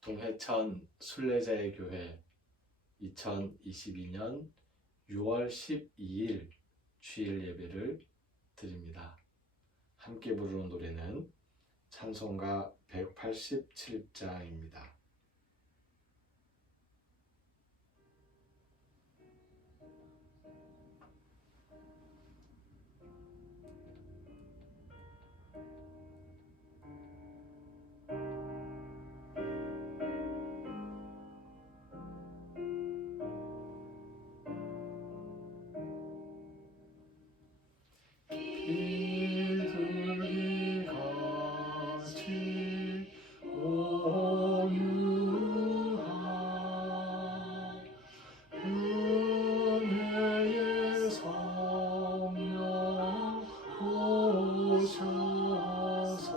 동해천 순례자의 교회 2022년 6월 12일 주일 예배를 드립니다. 함께 부르는 노래는 찬송가 187장입니다. 비둘기같이 온유한 은혜의 성령 오셔서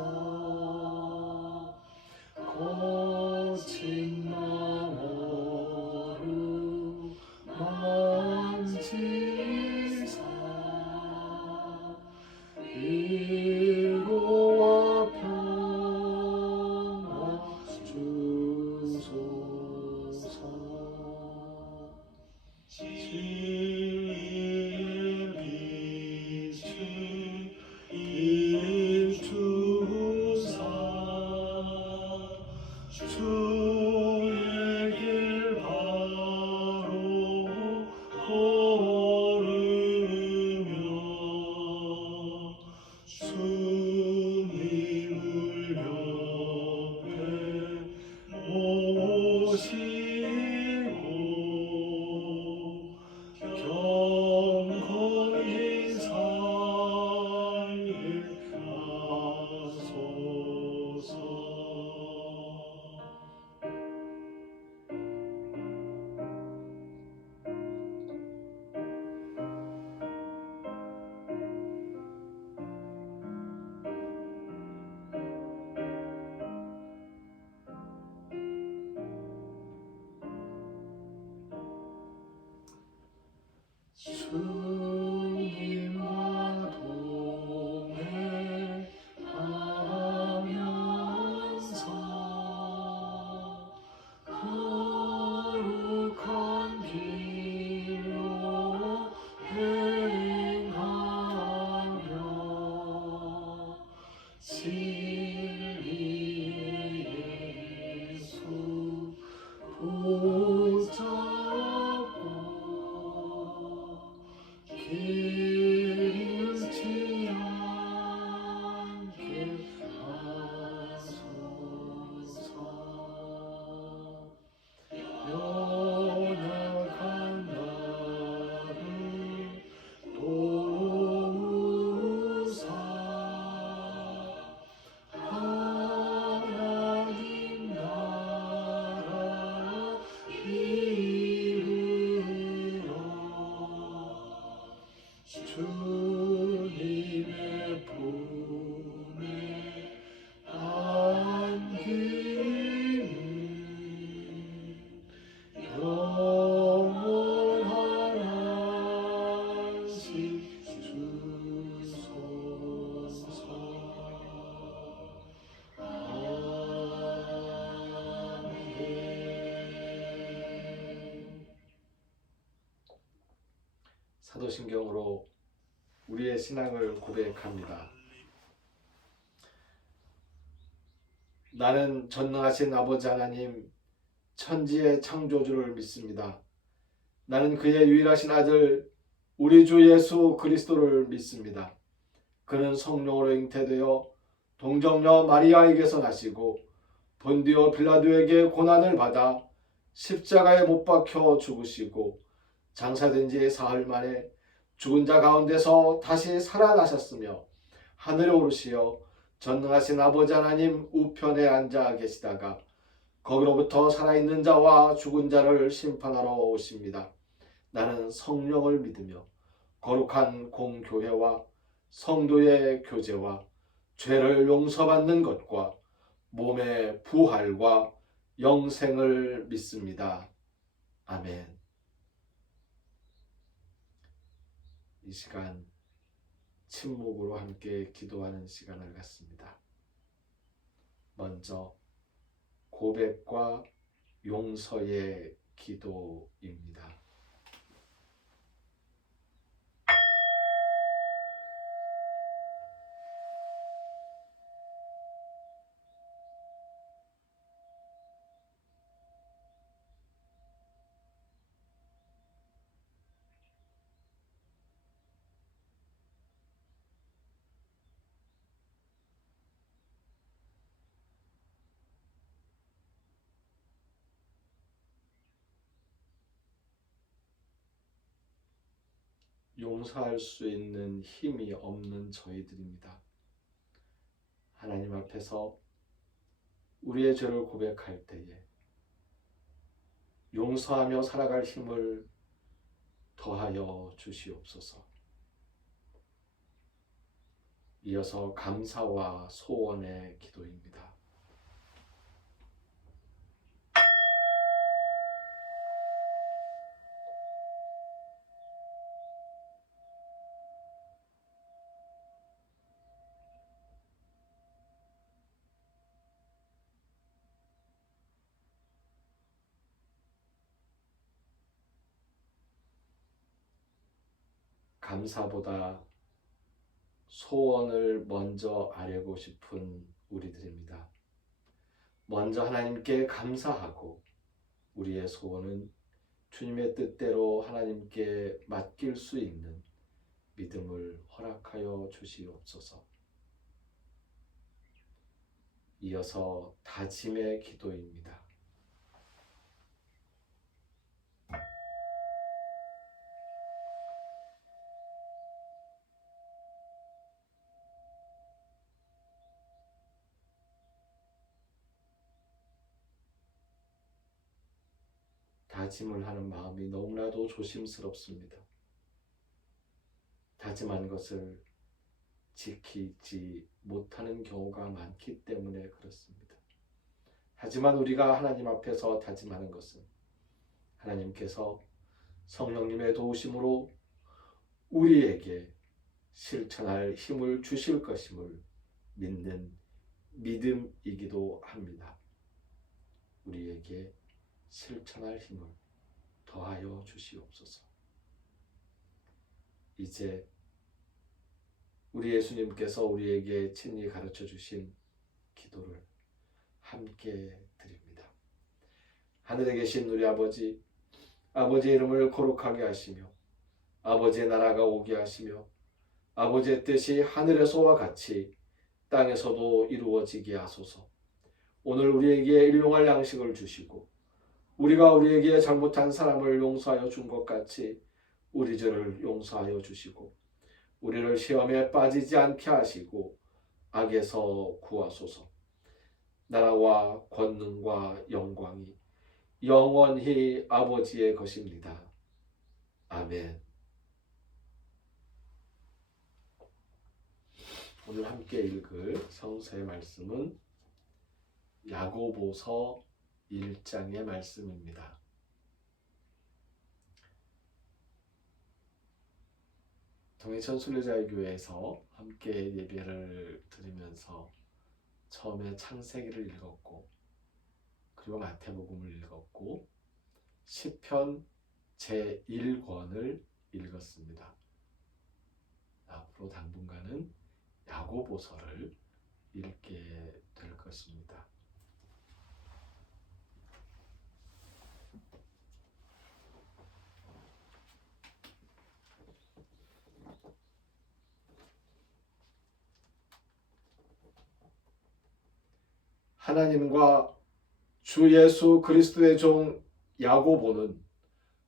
거친 마음으로 만지사 위로와 평화 주소서. 진리의 빛을 비추사 주의 길 바로 걸으며 주님을 옆에 모시고 경건히 살게 하소서. 주님과 동행하면서 거룩한 길로 행하며 진리의 예수 붙잡고 길지 않게 하소서. 연약한 나를 도우사 하나님 나라 이루라. 주님의 품에 안기는 영원한 안식 주소서. 아멘. 사도신경으로 우리의 신앙을 고백합니다. 나는 전능하신 아버지 하나님, 천지의 창조주를 믿습니다. 나는 그의 유일하신 아들 우리 주 예수 그리스도를 믿습니다. 그는 성령으로 잉태되어 동정녀 마리아에게서 나시고 본디오 빌라도에게 고난을 받아 십자가에 못 박혀 죽으시고 장사된 지 사흘 만에 죽은 자 가운데서 다시 살아나셨으며 하늘에 오르시어 전능하신 아버지 하나님 우편에 앉아 계시다가 거기로부터 살아있는 자와 죽은 자를 심판하러 오십니다. 나는 성령을 믿으며 거룩한 공교회와 성도의 교제와 죄를 용서받는 것과 몸의 부활과 영생을 믿습니다. 아멘. 이 시간 침묵으로 함께 기도하는 시간을 갖습니다. 먼저 고백과 용서의 기도입니다. 용서할 수 있는 힘이 없는 저희들입니다. 하나님 앞에서 우리의 죄를 고백할 때에 용서하며 살아갈 힘을 더하여 주시옵소서. 이어서 감사와 소원의 기도입니다. 감사보다 소원을 먼저 아뢰고 싶은 우리들입니다. 먼저 하나님께 감사하고 우리의 소원은 주님의 뜻대로 하나님께 맡길 수 있는 믿음을 허락하여 주시옵소서. 이어서 다짐의 기도입니다. 다짐을 하는 마음이 너무나도 조심스럽습니다. 다짐한 것을 지키지 못하는 경우가 많기 때문에 그렇습니다. 하지만 우리가 하나님 앞에서 다짐하는 것은 하나님께서 성령님의 도우심으로 우리에게 실천할 힘을 주실 것임을 믿는 믿음이기도 합니다. 우리에게 실천할 힘을 더하여 주시옵소서. 이제 우리 예수님께서 우리에게 친히 가르쳐 주신 기도를 함께 드립니다. 하늘에 계신 우리 아버지, 아버지의 이름을 거룩하게 하시며 아버지의 나라가 오게 하시며 아버지의 뜻이 하늘에서와 같이 땅에서도 이루어지게 하소서. 오늘 우리에게 일용할 양식을 주시고 우리가 우리에게 잘못한 사람을 용서하여 준 것 같이 우리 죄를 용서하여 주시고 우리를 시험에 빠지지 않게 하시고 악에서 구하소서. 나라와 권능과 영광이 영원히 아버지의 것입니다. 아멘. 오늘 함께 읽을 성서의 말씀은 야고보서 1장의 말씀입니다. 동해천 순례자의 교회에서 함께 예배를 드리면서 처음에 창세기를 읽었고 그리고 마태복음을 읽었고 시편 제1권을 읽었습니다. 앞으로 당분간은 야고보서를 읽게 될 것입니다. 하나님과 주 예수 그리스도의 종 야고보는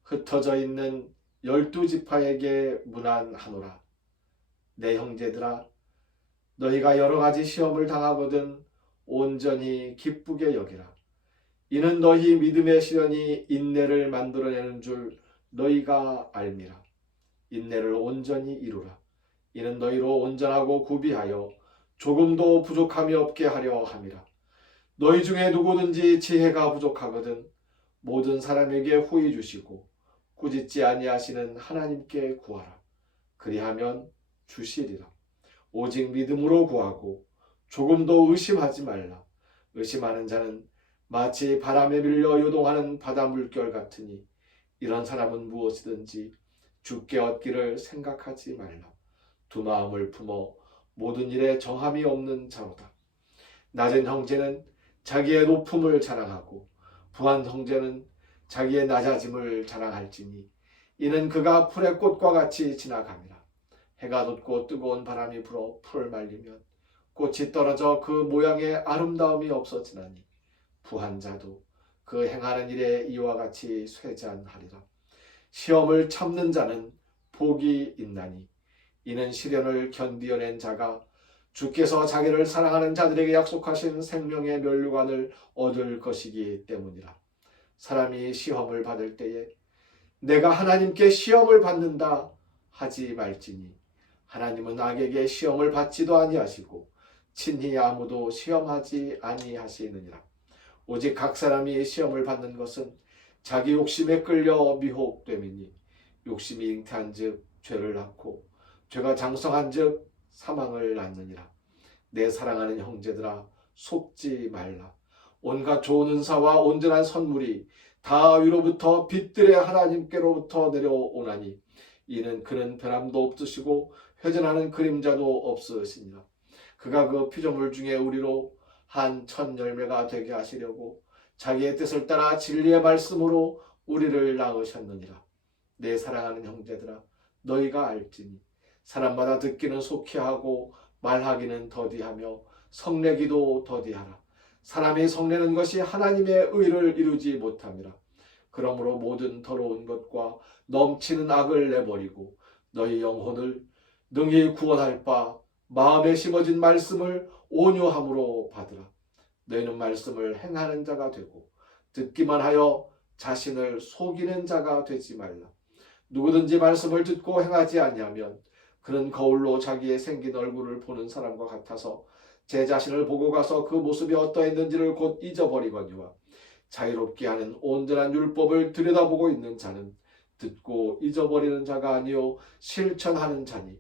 흩어져 있는 12지파에게 문안하노라. 내 형제들아, 너희가 여러 가지 시험을 당하거든 온전히 기쁘게 여기라. 이는 너희 믿음의 시련이 인내를 만들어내는 줄 너희가 알미라. 인내를 온전히 이루라. 이는 너희로 온전하고 구비하여 조금도 부족함이 없게 하려 함이라. 너희 중에 누구든지 지혜가 부족하거든 모든 사람에게 후히 주시고 꾸짖지 아니하시는 하나님께 구하라. 그리하면 주시리라. 오직 믿음으로 구하고 조금도 의심하지 말라. 의심하는 자는 마치 바람에 밀려 요동하는 바다 물결 같으니 이런 사람은 무엇이든지 주께 얻기를 생각하지 말라. 두 마음을 품어 모든 일에 정함이 없는 자로다. 낮은 형제는 자기의 높음을 자랑하고 부한 형제는 자기의 낮아짐을 자랑할지니 이는 그가 풀의 꽃과 같이 지나감이라. 해가 돋고 뜨거운 바람이 불어 풀을 말리면 꽃이 떨어져 그 모양의 아름다움이 없어지나니 부한 자도 그 행하는 일에 이와 같이 쇠잔하리라. 시험을 참는 자는 복이 있나니 이는 시련을 견디어낸 자가 주께서 자기를 사랑하는 자들에게 약속하신 생명의 면류관을 얻을 것이기 때문이라. 사람이 시험을 받을 때에 내가 하나님께 시험을 받는다 하지 말지니 하나님은 악에게 시험을 받지도 아니하시고 친히 아무도 시험하지 아니하시느니라. 오직 각 사람이 시험을 받는 것은 자기 욕심에 끌려 미혹됨이니 욕심이 잉태한즉 죄를 낳고 죄가 장성한즉 사망을 낳느니라. 내 사랑하는 형제들아 속지 말라. 온갖 좋은 은사와 온전한 선물이 다 위로부터 빛들의 하나님께로부터 내려오나니 이는 그는 변함도 없으시고 회전하는 그림자도 없으시니라. 그가 그 피조물 중에 우리로 한 첫 열매가 되게 하시려고 자기의 뜻을 따라 진리의 말씀으로 우리를 낳으셨느니라. 내 사랑하는 형제들아 너희가 알지니 사람마다 듣기는 속히 하고 말하기는 더디하며 성내기도 더디하라. 사람이 성내는 것이 하나님의 의를 이루지 못함이라. 그러므로 모든 더러운 것과 넘치는 악을 내버리고 너희 영혼을 능히 구원할 바 마음에 심어진 말씀을 온유함으로 받으라. 너희는 말씀을 행하는 자가 되고 듣기만 하여 자신을 속이는 자가 되지 말라. 누구든지 말씀을 듣고 행하지 아니하면 그는 거울로 자기의 생긴 얼굴을 보는 사람과 같아서 제 자신을 보고 가서 그 모습이 어떠했는지를 곧 잊어버리거니와 자유롭게 하는 온전한 율법을 들여다보고 있는 자는 듣고 잊어버리는 자가 아니요 실천하는 자니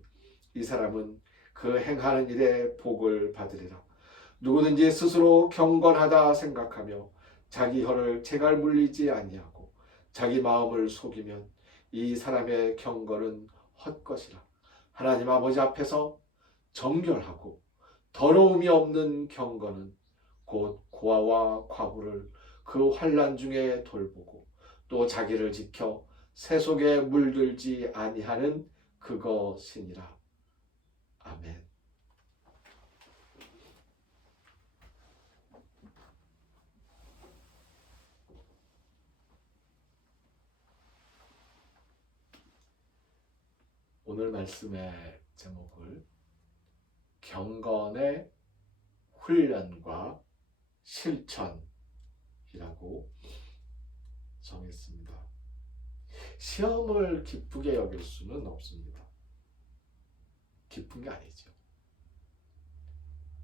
이 사람은 그 행하는 일에 복을 받으리라. 누구든지 스스로 경건하다 생각하며 자기 혀를 채갈 물리지 아니하고 자기 마음을 속이면 이 사람의 경건은 헛것이라. 하나님 아버지 앞에서 정결하고 더러움이 없는 경건은 곧 고아와 과부를 그 환난 중에 돌보고 또 자기를 지켜 새 속에 물들지 아니하는 그것이니라. 아멘. 오늘 말씀의 제목을 경건의 훈련과 실천이라고 정했습니다. 시험을 기쁘게 여길 수는 없습니다. 기쁜 게 아니죠.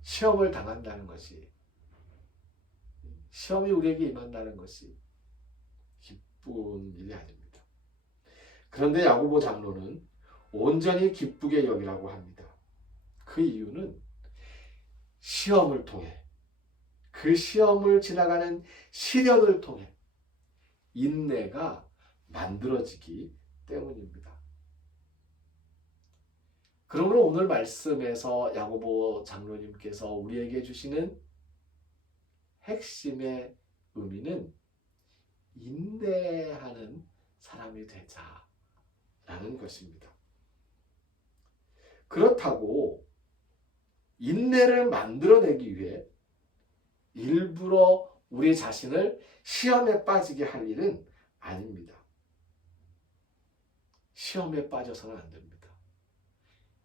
시험을 당한다는 것이, 시험이 우리에게 임한다는 것이 기쁜 일이 아닙니다. 그런데 야고보 장로는 온전히 기쁘게 여기라고 합니다. 그 이유는 시험을 통해, 그 시험을 지나가는 시련을 통해 인내가 만들어지기 때문입니다. 그러므로 오늘 말씀에서 야고보 장로님께서 우리에게 주시는 핵심의 의미는 인내하는 사람이 되자라는 것입니다. 그렇다고 인내를 만들어내기 위해 일부러 우리 자신을 시험에 빠지게 할 일은 아닙니다. 시험에 빠져서는 안 됩니다.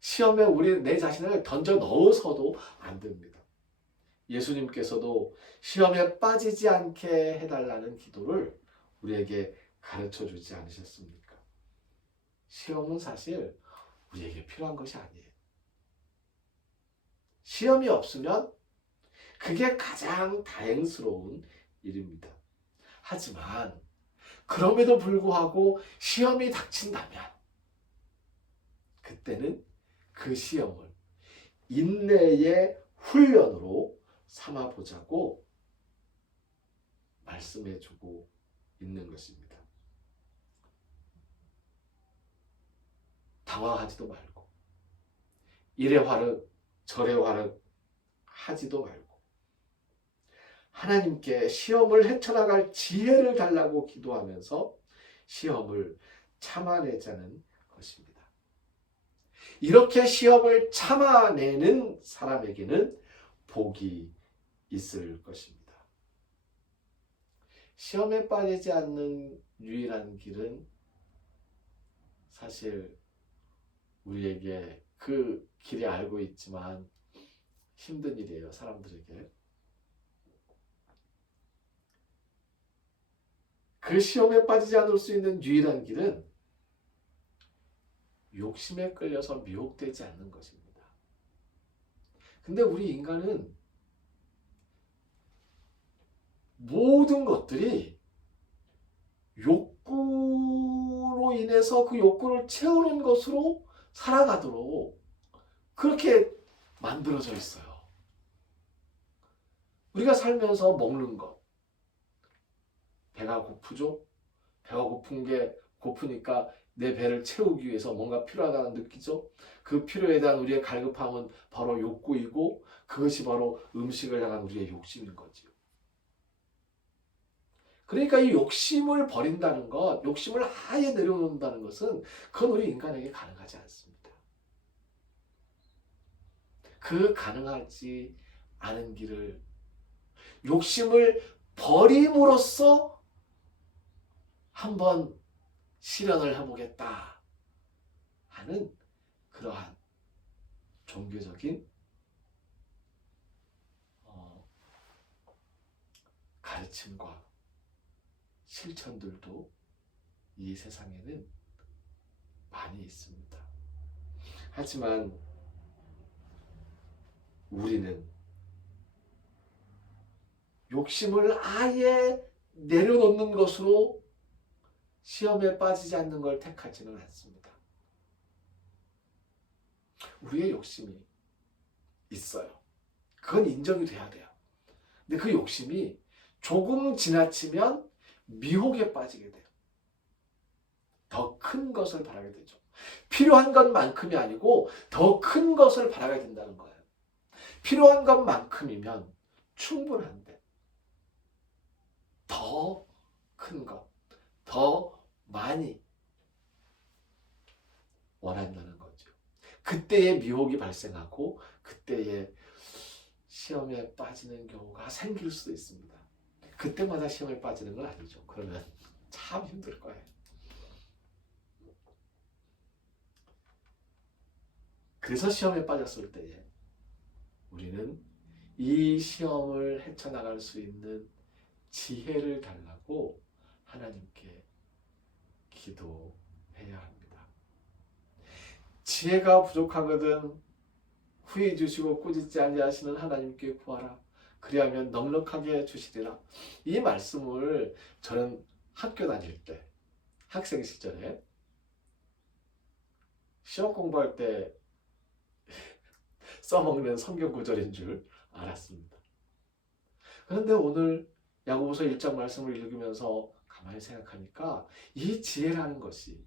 시험에 내 자신을 던져 넣어서도 안 됩니다. 예수님께서도 시험에 빠지지 않게 해달라는 기도를 우리에게 가르쳐 주지 않으셨습니까? 시험은 사실 우리에게 필요한 것이 아니에요. 시험이 없으면 그게 가장 다행스러운 일입니다. 하지만 그럼에도 불구하고 시험이 닥친다면 그때는 그 시험을 인내의 훈련으로 삼아보자고 말씀해주고 있는 것입니다. 당황하지도 말고 이래 화르 저래 화르 하지도 말고 하나님께 시험을 헤쳐나갈 지혜를 달라고 기도하면서 시험을 참아내자는 것입니다. 이렇게 시험을 참아내는 사람에게는 복이 있을 것입니다. 시험에 빠지지 않는 유일한 길은 사실 우리에게 그 길이 알고 있지만 힘든 일이에요. 사람들에게. 그 시험에 빠지지 않을 수 있는 유일한 길은 욕심에 끌려서 미혹되지 않는 것입니다. 근데 우리 인간은 모든 것들이 욕구로 인해서 그 욕구를 채우는 것으로 살아가도록 그렇게 만들어져 있어요. 우리가 살면서 먹는 것, 배가 고프죠? 배가 고픈 게 고프니까 내 배를 채우기 위해서 뭔가 필요하다는 느끼죠? 그 필요에 대한 우리의 갈급함은 바로 욕구이고 그것이 바로 음식을 향한 우리의 욕심인 거지요. 그러니까 이 욕심을 버린다는 것, 욕심을 아예 내려놓는다는 것은 그건 우리 인간에게 가능하지 않습니다. 그 가능하지 않은 길을 욕심을 버림으로써 한번 실현을 해보겠다 하는 그러한 종교적인 가르침과 실천들도 이 세상에는 많이 있습니다. 하지만 우리는 욕심을 아예 내려놓는 것으로 시험에 빠지지 않는 걸 택하지는 않습니다. 우리의 욕심이 있어요. 그건 인정이 돼야 돼요. 근데 그 욕심이 조금 지나치면 미혹에 빠지게 돼요. 더 큰 것을 바라게 되죠. 필요한 것만큼이 아니고 더 큰 것을 바라게 된다는 거예요. 필요한 것만큼이면 충분한데 더 큰 것, 더 많이 원한다는 거죠. 그때의 미혹이 발생하고 그때의 시험에 빠지는 경우가 생길 수도 있습니다. 그때마다 시험에 빠지는 건 아니죠. 그러면 참 힘들 거예요. 그래서 시험에 빠졌을 때에 우리는 이 시험을 헤쳐나갈 수 있는 지혜를 달라고 하나님께 기도해야 합니다. 지혜가 부족하거든 후회 주시고 꾸짖지 아니하시는 하나님께 구하라. 그리하면 넉넉하게 주시리라. 이 말씀을 저는 학교 다닐 때 학생 시절에 시험 공부할 때 써먹는 성경 구절인 줄 알았습니다. 그런데 오늘 야고보서 1장 말씀을 읽으면서 가만히 생각하니까 이 지혜라는 것이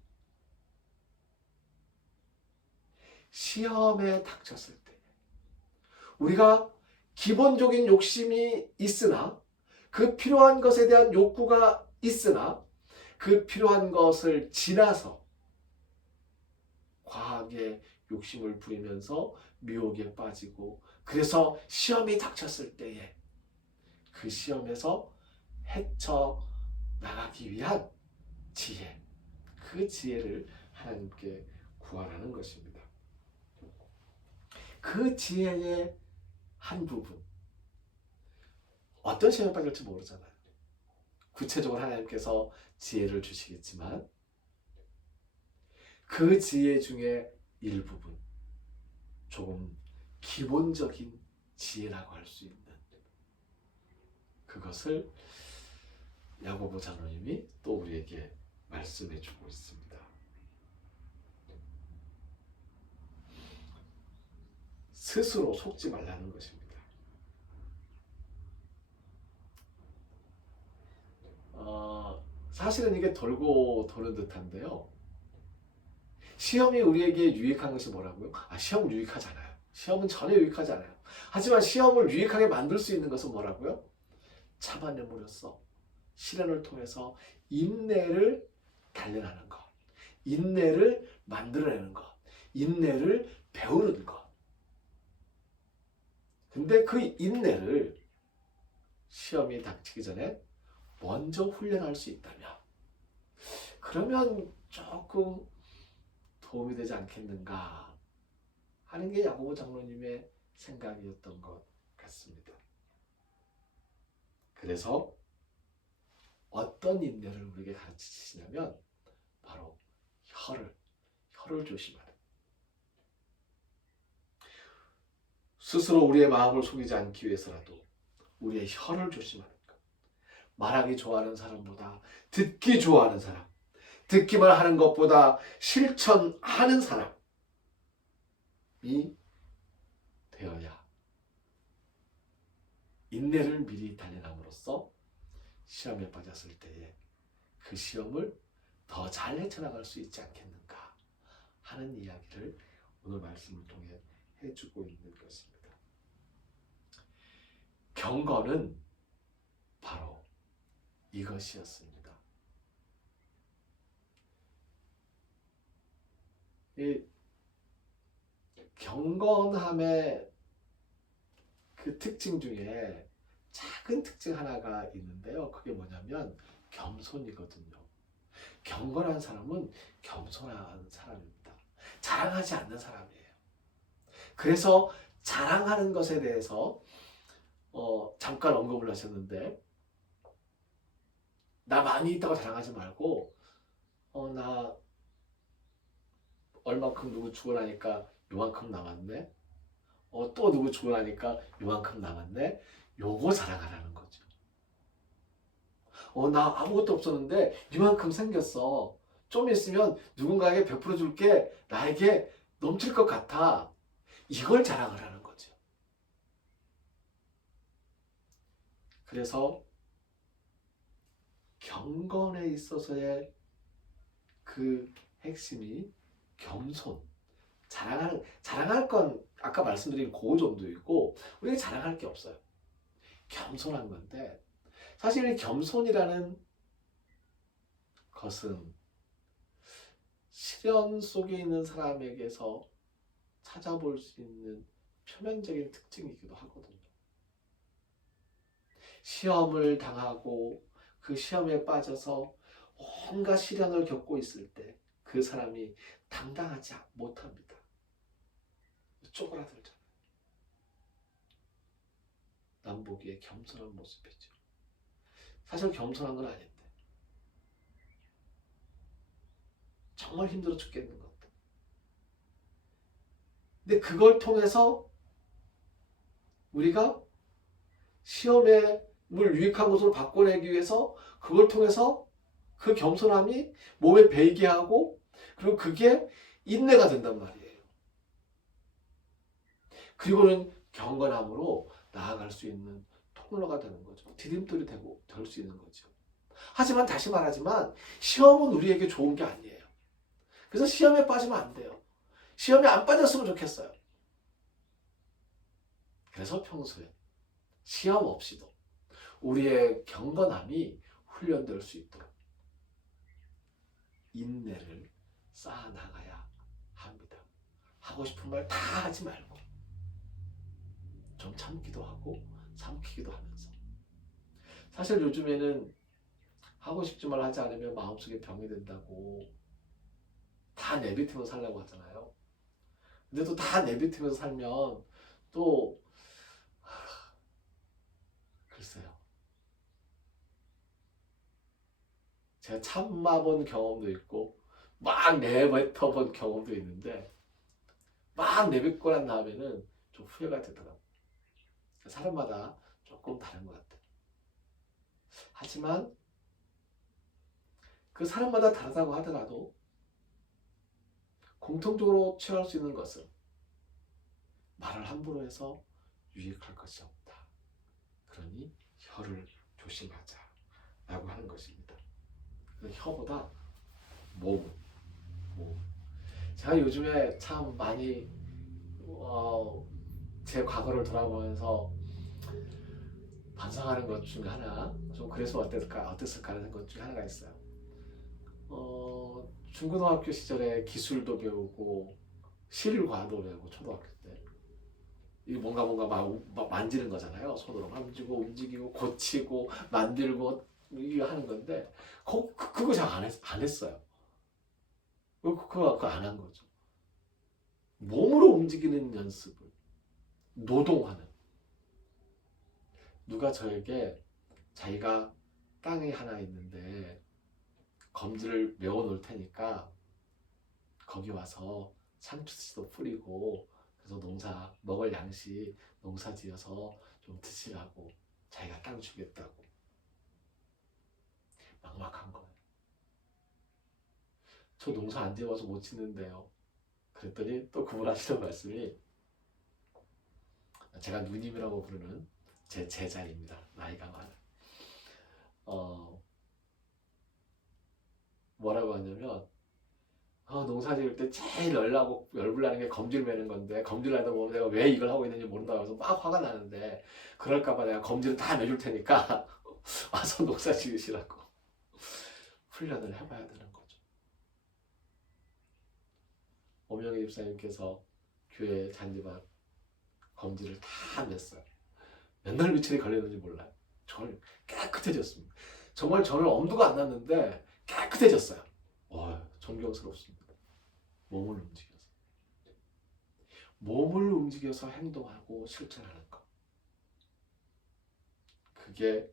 시험에 닥쳤을 때 우리가 기본적인 욕심이 있으나 그 필요한 것에 대한 욕구가 있으나 그 필요한 것을 지나서 과하게 욕심을 부리면서 미혹에 빠지고 그래서 시험이 닥쳤을 때에 그 시험에서 헤쳐나가기 위한 지혜, 그 지혜를 하나님께 구하라는 것입니다. 그 지혜의 한 부분, 어떤 시험에 빠질지 모르잖아요. 구체적으로 하나님께서 지혜를 주시겠지만 그 지혜 중에 일부분, 조금 기본적인 지혜라고 할 수 있는 그것을 야고보 장로님이 또 우리에게 말씀해 주고 있습니다. 스스로 속지 말라는 것입니다. 사실은 이게 돌고 도는 듯한데요. 시험이 우리에게 유익한 것이 뭐라고요? 시험은 유익하지 않아요. 시험은 전혀 유익하지 않아요. 하지만 시험을 유익하게 만들 수 있는 것은 뭐라고요? 참아냄으로써 시련을 통해서 인내를 단련하는 것, 인내를 만들어내는 것, 인내를 배우는 것. 근데 그 인내를 시험이 닥치기 전에 먼저 훈련할 수 있다면, 그러면 조금 도움이 되지 않겠는가 하는 게 야고보 장로님의 생각이었던 것 같습니다. 그래서 어떤 인내를 우리에게 가르치시냐면 바로 혀를 조심하는, 스스로 우리의 마음을 속이지 않기 위해서라도 우리의 혀를 조심하는 것. 말하기 좋아하는 사람보다 듣기 좋아하는 사람, 듣기만 하는 것보다 실천하는 사람이 되어야 인내를 미리 단련함으로써 시험에 빠졌을 때에 그 시험을 더 잘 헤쳐나갈 수 있지 않겠는가 하는 이야기를 오늘 말씀을 통해 해주고 있는 것입니다. 경건은 바로 이것이었습니다. 이 경건함의 그 특징 중에 작은 특징 하나가 있는데요. 그게 뭐냐면 겸손이거든요. 경건한 사람은 겸손한 사람입니다. 자랑하지 않는 사람이에요. 그래서 자랑하는 것에 대해서 잠깐 언급을 하셨는데, 나 많이 있다고 자랑하지 말고 나 얼마큼 누구 주고 나니까 요만큼 남았네. 또 누구 주고 나니까 요만큼 남았네. 요거 자랑하라는 거죠. 나 아무것도 없었는데 이만큼 생겼어. 좀 있으면 누군가에게 베풀어 줄게. 나에게 넘칠 것 같아. 이걸 자랑하라는 거죠. 그래서 경건에 있어서의 그 핵심이 겸손. 자랑할 건 아까 말씀드린 그 정도 있고, 우리가 자랑할 게 없어요. 겸손한 건데, 사실 이 겸손이라는 것은 시련 속에 있는 사람에게서 찾아볼 수 있는 표면적인 특징이기도 하거든요. 시험을 당하고 그 시험에 빠져서 온갖 시련을 겪고 있을 때 그 사람이 당당하지 못합니다. 쪼그라들잖아요. 남보기에 겸손한 모습이죠. 사실 겸손한 건 아닌데 정말 힘들어 죽겠는 것. 근데 그걸 통해서 우리가 시험을 유익한 것으로 바꿔내기 위해서 그걸 통해서 그 겸손함이 몸에 배이게 하고, 그리고 그게 인내가 된단 말이에요. 그리고는 경건함으로 나아갈 수 있는 통로가 되는 거죠. 디딤돌이 되고 될 수 있는 거죠. 하지만 다시 말하지만 시험은 우리에게 좋은 게 아니에요. 그래서 시험에 빠지면 안 돼요. 시험에 안 빠졌으면 좋겠어요. 그래서 평소에 시험 없이도 우리의 경건함이 훈련될 수 있도록 인내를 쌓아나가야 합니다. 하고 싶은 말 다 하지 말고 좀 참기도 하고 삼키기도 하면서. 사실 요즘에는 하고 싶지만 하지 않으면 마음속에 병이 된다고 다 내비치면서 살려고 하잖아요. 근데 또 다 내비치면서 살면 또 글쎄요. 제가 참아본 경험도 있고 막 내뱉어본 경험도 있는데, 막 내뱉고 난 다음에는 좀 후회가 되더라고요. 사람마다 조금 다른 것 같아요. 하지만 그 사람마다 다르다고 하더라도 공통적으로 취할 수 있는 것은 말을 함부로 해서 유익할 것이 없다. 그러니 혀를 조심하자 라고 하는 것입니다. 혀보다 몸. 제가 요즘에 참 많이 제 과거를 돌아보면서 반성하는 것 중 하나, 좀 그래서 어땠을까 하는 것 중 하나가 있어요. 중고등학교 시절에 기술도 배우고 실과도 배우고 초등학교 때 이게 뭔가 막 만지는 거잖아요. 손으로 만지고 움직이고 고치고 만들고 이거 하는 건데 그거 잘 안 했어요. 그거 안 한 거죠. 몸으로 움직이는 연습을 노동하는 누가 저에게 자기가 땅이 하나 있는데 검지를 메워 놓을 테니까 거기 와서 상추씨도 뿌리고 그래서 농사 먹을 양식 농사 지어서 좀 드시라고 자기가 땅 주겠다고 막막한 거예요. 저 농사 안 지어서 못 짓는데요. 그랬더니 또 그분 하시는 말씀이 제가 누님이라고 부르는 제 제자입니다. 나이가 많은. 뭐라고 하냐면 농사 지을 때 제일 열불나는 게 검지를 매는 건데 검지를 하다 보면 내가 왜 이걸 하고 있는지 모른다고 해서 막 화가 나는데 그럴까봐 내가 검지를 다 매줄 테니까 와서 농사 지으시라고 훈련을 해봐야 되는 거죠. 오명희 집사님께서 교회 잔디밭 검지를 다 맸어요. 몇 날 며칠이 걸렸는지 몰라요. 저는 깨끗해졌습니다. 정말 저는 엄두가 안 났는데 깨끗해졌어요. 존경스럽습니다. 몸을 움직여서. 몸을 움직여서 행동하고 실천하는 것. 그게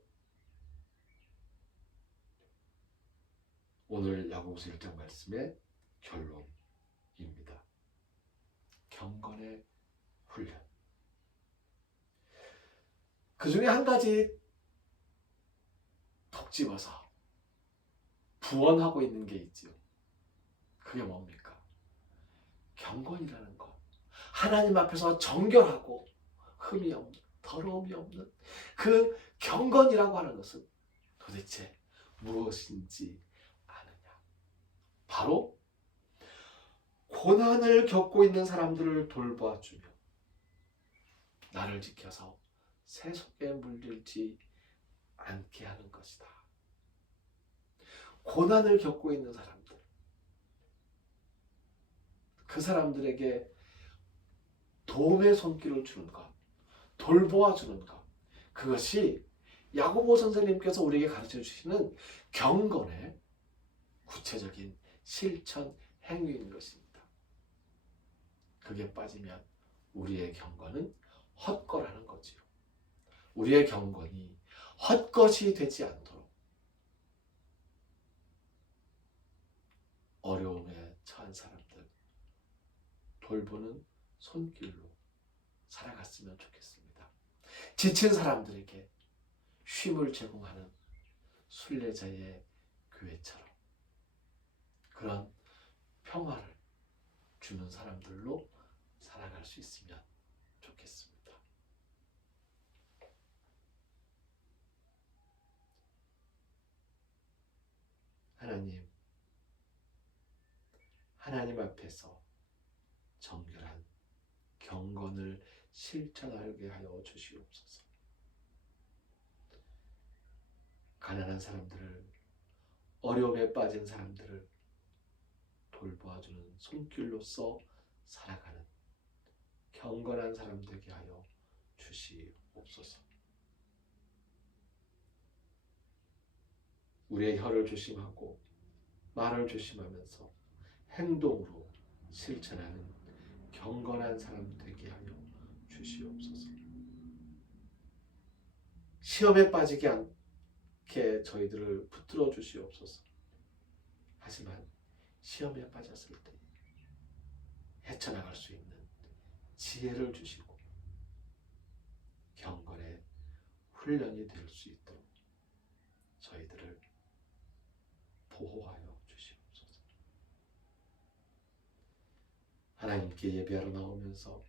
오늘 야고보서 1장 말씀의 결론입니다. 경건의 훈련. 그 중에 한 가지 톡 집어서 부언하고 있는 게 있지요. 그게 뭡니까? 경건이라는 것. 하나님 앞에서 정결하고 흠이 없는, 더러움이 없는 그 경건이라고 하는 것은 도대체 무엇인지 아느냐? 바로 고난을 겪고 있는 사람들을 돌봐주며 나를 지켜서 세속에 물들지 않게 하는 것이다. 고난을 겪고 있는 사람들, 그 사람들에게 도움의 손길을 주는 것, 돌보아 주는 것, 그것이 야고보 선생님께서 우리에게 가르쳐 주시는 경건의 구체적인 실천 행위인 것입니다. 그게 빠지면 우리의 경건은 헛거라는 거지요. 우리의 경건이 헛것이 되지 않도록 어려움에 처한 사람들 돌보는 손길로 살아갔으면 좋겠습니다. 지친 사람들에게 쉼을 제공하는 순례자의 교회처럼 그런 평화를 주는 사람들로 살아갈 수 있으면 좋겠습니다. 하나님 앞에서 정결한 경건을 실천하게 하여 주시옵소서. 가난한 사람들을, 어려움에 빠진 사람들을 돌보아주는 손길로서 살아가는 경건한 사람 되게 하여 주시옵소서. 우리의 혀를 조심하고 말을 조심하면서 행동으로 실천하는 경건한 사람 되게 하여 주시옵소서. 시험에 빠지지 않게 저희들을 붙들어 주시옵소서. 하지만 시험에 빠졌을 때 헤쳐나갈 수 있는 지혜를 주시고 경건의 훈련이 될 수 있도록 저희들을 보호하여 주시옵소서. 하나님께 예배하러 나오면서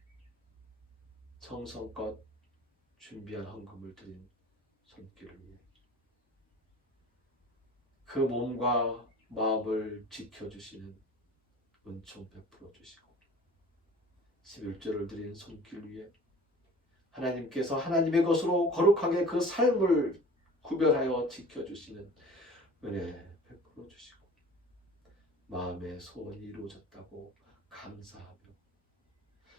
정성껏 준비한 헌금을 드린 손길을 위해 그 몸과 마음을 지켜주시는 은총 베풀어 주시고 11조를 드린 손길 위에 하나님께서 하나님의 것으로 거룩하게 그 삶을 구별하여 지켜주시는 은혜 베풀어 주시고 마음의 소원이 이루어졌다고 감사하며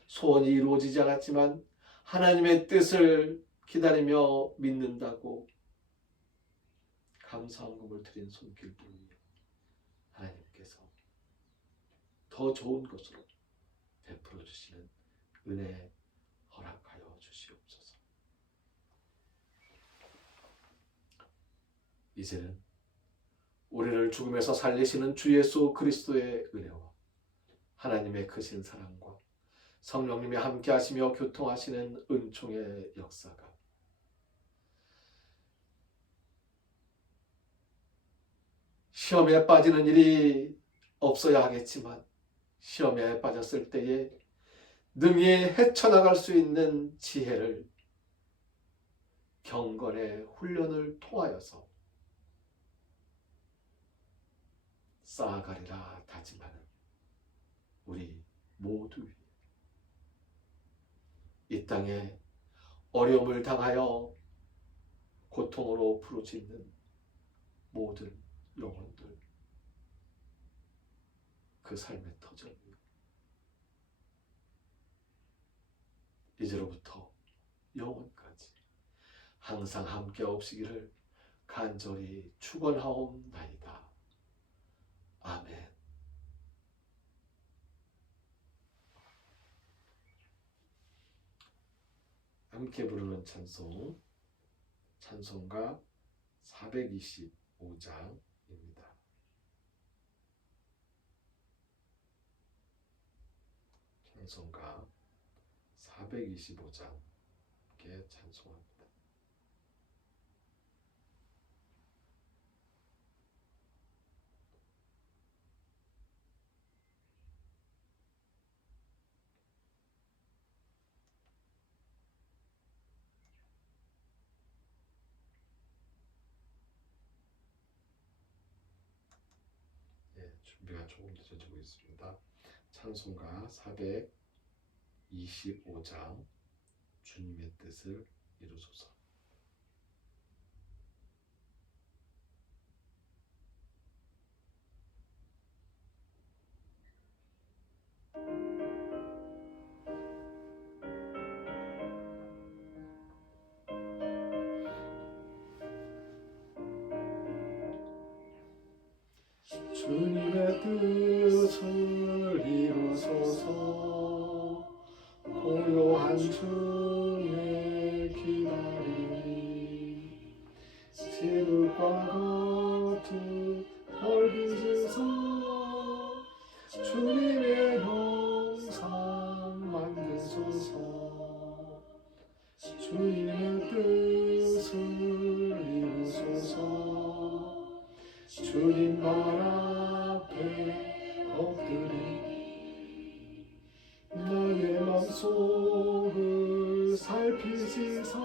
소원이 이루어지지 않았지만 하나님의 뜻을 기다리며 믿는다고 감사함을 드린 손길들 위에 하나님께서 더 좋은 것으로 베풀어 주시는 은혜 허락하여 주시옵소서. 이제는 우리를 죽음에서 살리시는 주 예수 그리스도의 은혜와 하나님의 크신 사랑과 성령님이 함께 하시며 교통하시는 은총의 역사가 시험에 빠지는 일이 없어야 하겠지만 시험에 빠졌을 때에 능히 헤쳐나갈 수 있는 지혜를 경건의 훈련을 통하여서 쌓아가리라 다짐하는 우리 모두 위해 이 땅에 어려움을 당하여 고통으로 부르짖는 모든 영혼들 그 삶의 터전 위에 이제로부터 영원까지 항상 함께 없으기를 간절히 축원하옵나이다. 아멘. 함께 부르는 찬송 찬송가 425장입니다. 찬송가 425장 함께 찬송합니다. 준비가 조금 늦어지고 있습니다. 찬송가 425장 주님의 뜻을 이루소서. 주님의 뜻을 이루소서. 고요한 주의 기다림이 지극과 같은 넓으시사 주님의 형상 만드소서. 주님의 뜻을 이루소서. 주님 발 앞에 엎드리니 나의 맘속을 살피시사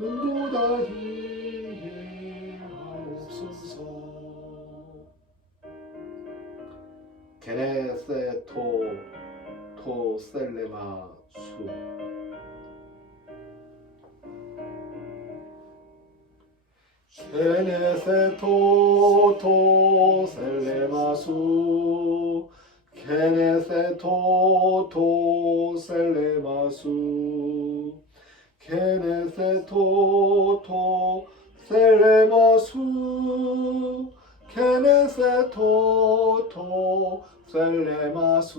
은보다 이해하옵소서. 게네세토 토셀레마수 게네세토 토셀레마수 게네세토 토셀레마수 게네세토 토셀레마수 게네세토 토셀레마수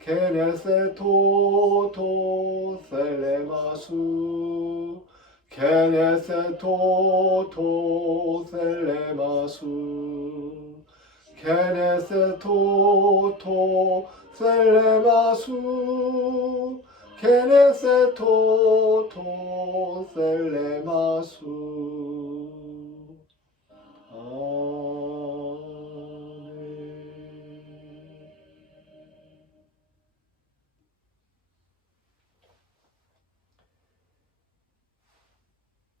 게네세토 토셀레마수 게네세토 토셀레마수 게네세토 토셀레마수 게네세토 토셀레마수.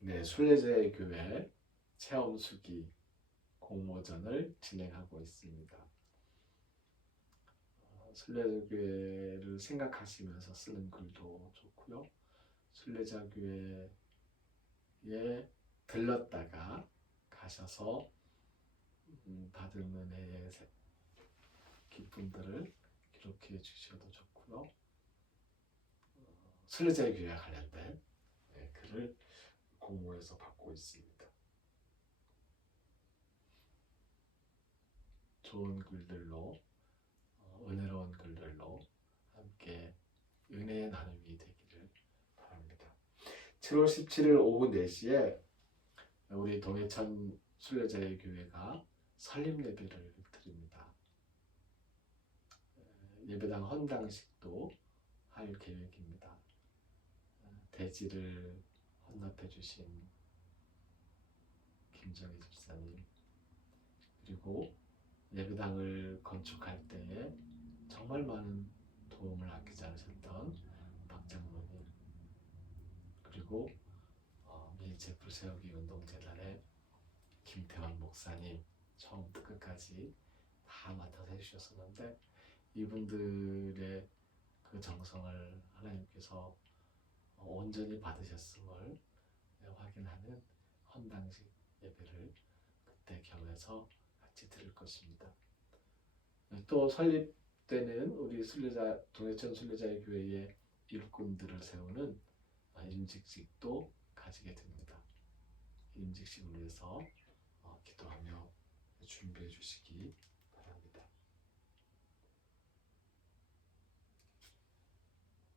아멘. 네, 순례자의 교회 체험수기 공모전을 진행하고 있습니다. 순례자교회를 생각하시면서 쓰는 글도 좋고요. 순례자교회에 들렀다가 가셔서 받은 은혜의 기쁨들을 기록해 주셔도 좋고요. 순례자의 교회와 관련된 글을 공모해서 받고 있습니다. 좋은 글들로 은혜로운 글들로 함께 은혜의 나눔이 되기를 바랍니다. 7월 17일 오후 4시에 우리 동해천 순례자의 교회가 설립 예배를 드립니다. 예배당 헌당식도 할 계획입니다. 대지를 헌납해 주신 김정희 집사님, 그리고 예배당을 건축할 때에 정말 많은 도움을 아끼지 않으셨던 박 장로님, 그리고 미일체 불세우기 운동재단의 김태환 목사님, 처음부터 끝까지 다 맡아서 해주셨었는데 이분들의 그 정성을 하나님께서 온전히 받으셨음을 확인하는 헌당식 예배를 그때 겸해서 같이 드릴 것입니다. 또 설립되는 우리 동해천 순례자의 교회의 일꾼들을 세우는 임직식도 가지게 됩니다. 임직식을 위해서 기도하며 준비해 주시기